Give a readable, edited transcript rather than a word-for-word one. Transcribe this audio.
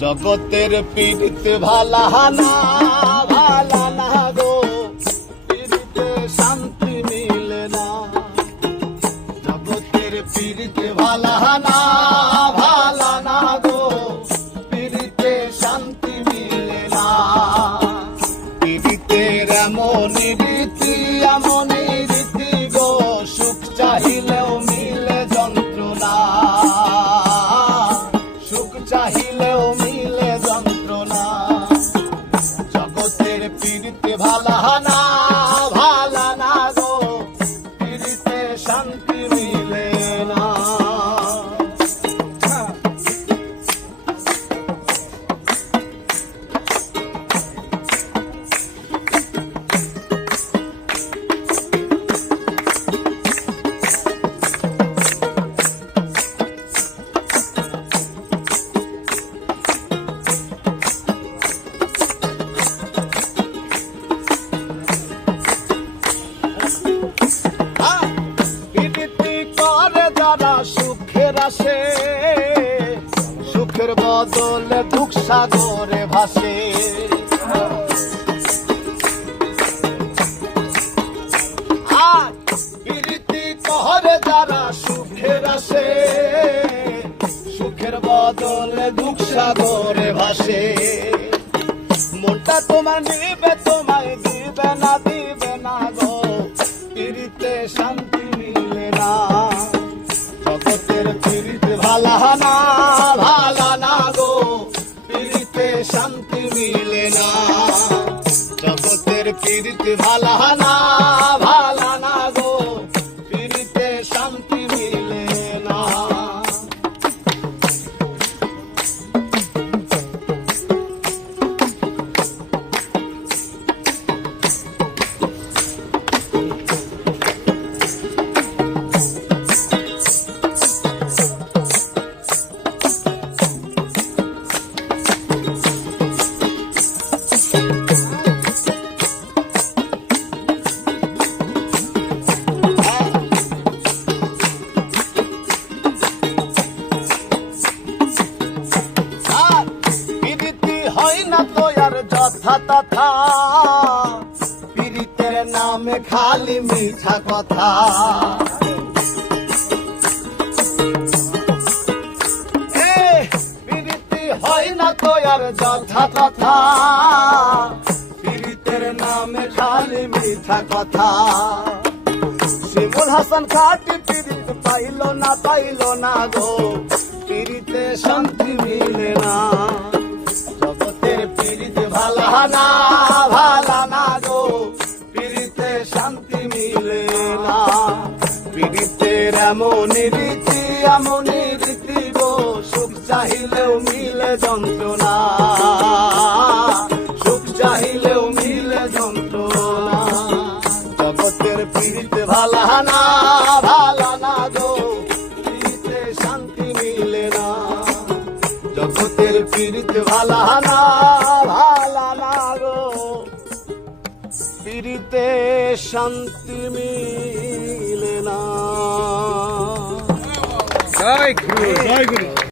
জগতের পীড়িত ভালা না ভালা না গো, পীড়িতে শান্তি মিলে না। জগতের পীড়িত ভালা না ভালা না গো, পীড়িতে শান্তি মিলে না। পীড়িতের এমন রীতি এমন রীতি গো, সুখ চাহিলেও মিলে যন্ত্রণা, সুখ চাহিলেও মিলে যন্ত্রণা। জগতের পীড়িতে ভালা না ভালা না গো, পীড়িতে শান্তি মিলে না। সুখের আসে, সুখের বদলে দুঃখ সাগরে ভাসে। প্রীতি করে যারা সুখের আসে, সুখের বদলে দুঃখ সাগরে ভাসে। মনটা তোমার নিবে তোমায় দিবে না গো, প্রীতিতে শান্তি মিলে না। জগতের পীড়িতে ভালা না ভালা না গো, পীড়িতে শান্তি মিলে না। জগতের পীড়িতে ভালা না ভালা না গো, পীড়িতে শান্তি মিলে না। হয় না তো আর যথা তথা, পীড়িতের নামে খালি মিঠা কথা। পীড়িতি হয় না তো আর যথা তথা, পীড়িতের নামে খালি মিঠা কথা। শিমুল হাসান খাটি পীড়িত পাইল না গো, পীড়িতে শান্তি মিলে না। জগতের পীড়িতে ভালা না ভালা না গো, পীড়িতে শান্তি মিলে না। পীড়িতের এমন রীতি গো, সুখ চাহিলেও মিলে যন্ত্রণা, সুখ চাহিলেও মিলে যন্ত্রণা। জগতের পীড়িতে ভালা না ভালা না গো, পীড়িতে শান্তি মিলে না। জগতের পীড়িতে ভালা না ভালা না গো, পীড়িতে শান্তি মিলে না। জয় গুরু, জয় গুরু।